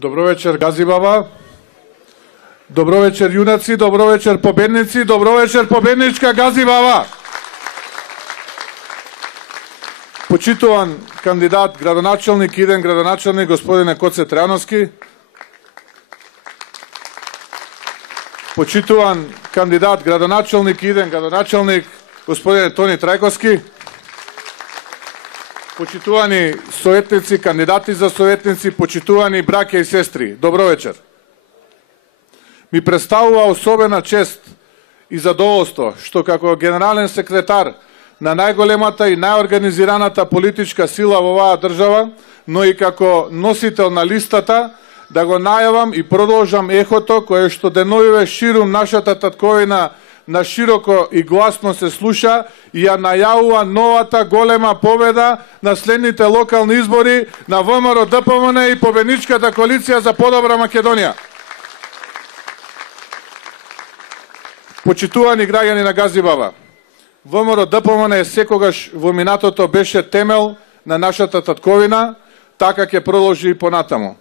Добро вечер, Гази Баба. Добро вечер, јунаци. Добро вечер, победници. Добро вечер, победничка Гази Баба. Почитуван кандидат, градоначалник, иден градоначалник, господине Коце Трајановски. Почитуван кандидат, градоначалник, иден градоначалник, господине Тони Трајковски. Почитувани советници, кандидати за советници, почитувани браќа и сестри, добро вечер. Ми представува особена чест и задоволство што како генерален секретар на најголемата и најорганизираната политичка сила во оваа држава, но и како носител на листата, да го најавам и продолжам ехото кое што деновиве ширум нашата татковина на широко и гласно се слуша и ја најавува новата голема победа на следните локални избори на ВМРО ДПМН и победничката коалиција за подобра Македонија. Почитувани граѓани на Гази Баба, ВМРО ДПМН секогаш во минатото беше темел на нашата татковина, така ќе продолжи и понатаму.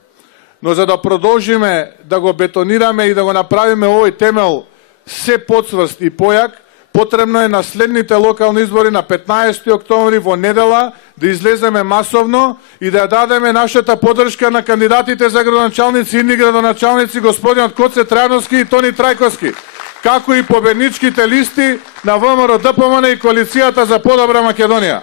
Но за да продолжиме да го бетонираме и да го направиме овој темел се подсврст и појак, потребно е на следните локални избори на 15 октомври во недела да излеземе масовно и да ја дадеме нашата поддршка на кандидатите за градоначалници и идни градоначалници господинот Коце Трајановски и Тони Трајковски, како и победничките листи на ВМРО ДПМН и коалицијата за подобра Македонија.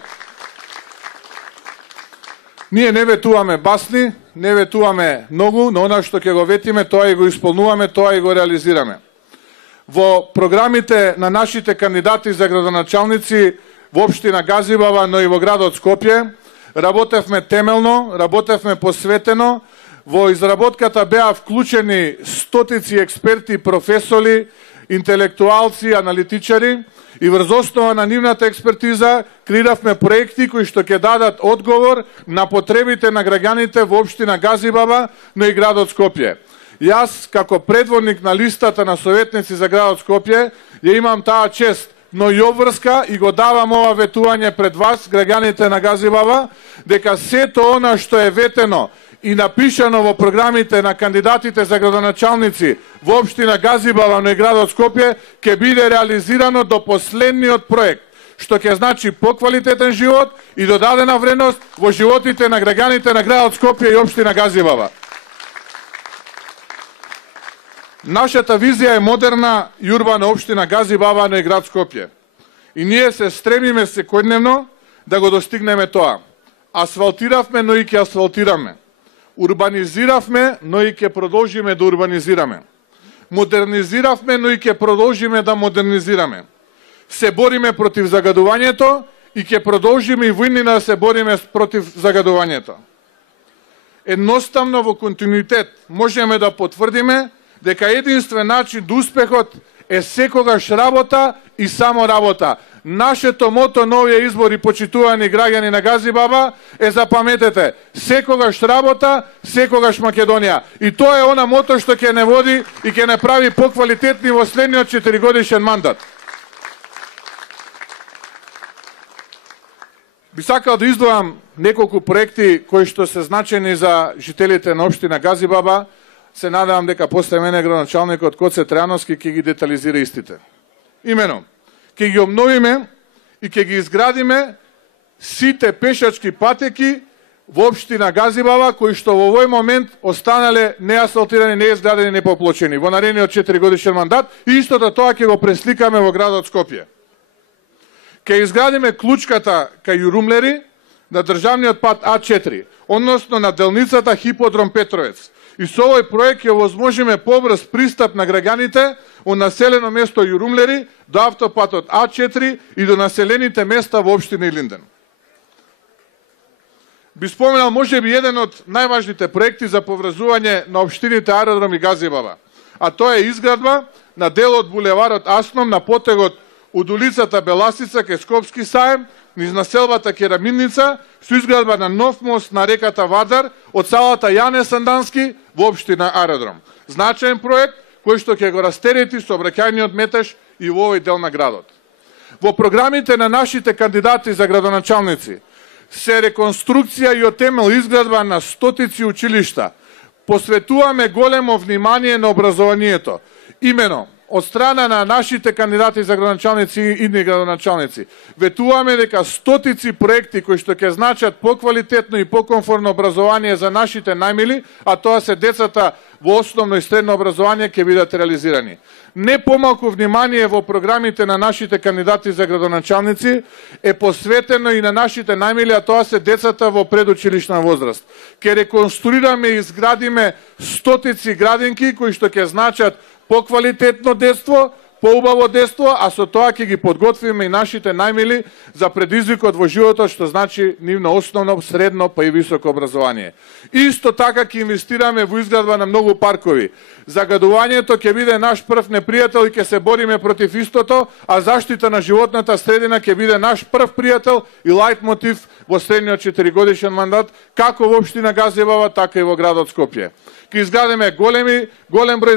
Ние не ветуваме басни, не ветуваме многу, но она што ќе го ветиме, тоа и го исполнуваме, тоа и го реализираме. Во програмите на нашите кандидати за градоначалници во општина Гази Баба, но и во градот Скопје, работевме темелно, работевме посветено, во изработката беа вклучени стотици експерти, професори, интелектуалци, аналитичари и врз основа на нивната експертиза креиравме проекти кои што ќе дадат одговор на потребите на граѓаните во општина Гази Баба, но и градот Скопје. Јас, како предводник на листата на советници за градот Скопје, ја имам таа чест, но и обврска и го давам ова ветување пред вас, граѓаните на Гази Баба, дека сето она што е ветено и напишано во програмите на кандидатите за градоначалници во општина Гази Баба, но и градот Скопје, ќе биде реализирано до последниот проект, што ќе значи поквалитетен живот и додадена вредност во животите на граѓаните на градот Скопје и општина Гази Баба. Нашата визија е модерна и урбана општина Гази Баба, но и град Скопје. И ние се стремиме секојдневно да го достигнеме тоа. Асфалтиравме, но и ќе асфалтираме. Урбанизиравме, но и ќе продолжиме да урбанизираме. Модернизиравме, но и ќе продолжиме да модернизираме. Се бориме против загадувањето и ќе продолжиме и војнина да се бориме против загадувањето. Едноставно во континуитет можеме да потврдиме дека единствен начин до успехот е секогаш работа и само работа. Нашето мото на овие избори, почитувани граѓани на Гази Баба, е запаметете, секогаш работа, секогаш Македонија. И тоа е она мото што ќе не води и ќе не прави поквалитетни во следниот 4-годишен мандат. Би сакал да издвојам неколку проекти кои што се значени за жителите на општина Гази Баба. Се надевам дека после мене градоначалникот Коце Трајановски ќе ги детализира истите. Имено, ќе ги обновиме и ќе ги изградиме сите пешачки патеки во општина Гази Баба, кои што во овој момент останале неасфалтирани, неизградени, непоплочени во наредниот 4-годишен мандат и истото тоа ќе го пресликаме во градот Скопје. Ќе изградиме клучката кај Јурумлери на државниот пат А4, односно на делницата Хиподром Петровец. И со овој проект ќе овозможиме побрз пристап на граѓаните од населено место Јурумлери до автопатот А4 и до населените места во општина Илинден. Би споменал можеби еден од најважните проекти за поврзување на општините Аеродром и Гази Баба, а тоа е изградба на дел од булеварот Асном на потегот од улицата Беласица кај Скопски саем низ населбата Кераминница со изградба на нов мост на реката Вардар од салата Јане Сандански во општина Аеродром. Значаен проект кој што ќе го растерети сообраќајниот метеж и во овој дел на градот. Во програмите на нашите кандидати за градоначалници се реконструкција и отемел изградба на стотици училишта, посветуваме големо внимание на образованието. Имено, од страна на нашите кандидати за градоначалници и идни градоначалници, ветуваме дека стотици проекти кои што ќе значат поквалитетно и покомфортно образование за нашите најмили, а тоа се децата во основно и средно образование, ќе бидат реализирани. Не помалку внимание во програмите на нашите кандидати за градоначалници е посветено и на нашите најмили, а тоа се децата во предучилишна возраст. Ке реконструираме и изградиме стотици градинки кои што ќе значат поквалитетно детство, поубаво детство, а со тоа ќе ги подготвиме и нашите најмили за предизвикот во животот, што значи нивно основно, средно, па и високо образование. Исто така ќе инвестираме во изградба на многу паркови. Загадувањето ќе биде наш прв непријател и ќе се бориме против истото, а заштита на животната средина ќе биде наш прв пријател и лајт мотив во средниот 4-годишен мандат, како во општина Газебава, така и во градот Скопје. Ќе изградиме голем број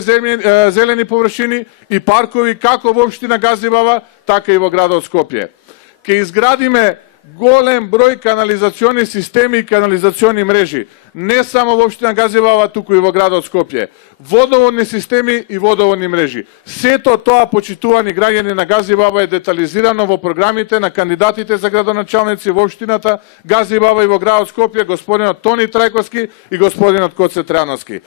зелени површини и паркови како во општина Газебава, така и во градот Скопје. Ќе изградиме голем број канализациони системи и канализациони мрежи, не само во општина Газебава, туку и во градот Скопје. Водоводни системи и водоводни мрежи. Сето тоа, почитувани граѓани на Газебава, е детализирано во програмите на кандидатите за градоначалници во општината Газебава и во градот Скопје, господинот Тони Трајковски и господинот Коце Трајановски.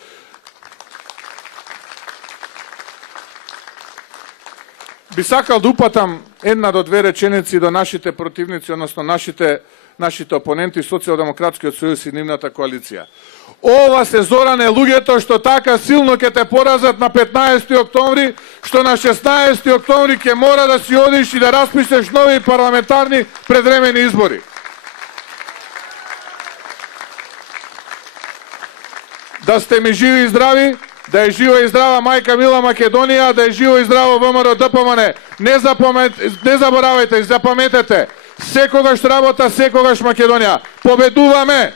Би сакал да упатам една до две реченици до нашите противници, односно нашите опоненти, Социјалдемократскиот сојуз и нивната коалиција. Ова се Зоране луѓето што така силно ќе те поразат на 15. октомври, што на 16. октомври ќе мора да си одиш и да распишеш нови парламентарни предвремени избори. Да сте ми живи и здрави, да е жива и здрава мајка мила Македонија, да е живо и здраво ВМРО ДПМН. Не заборавајте, запаметете, секогаш работа, секогаш Македонија. Победуваме!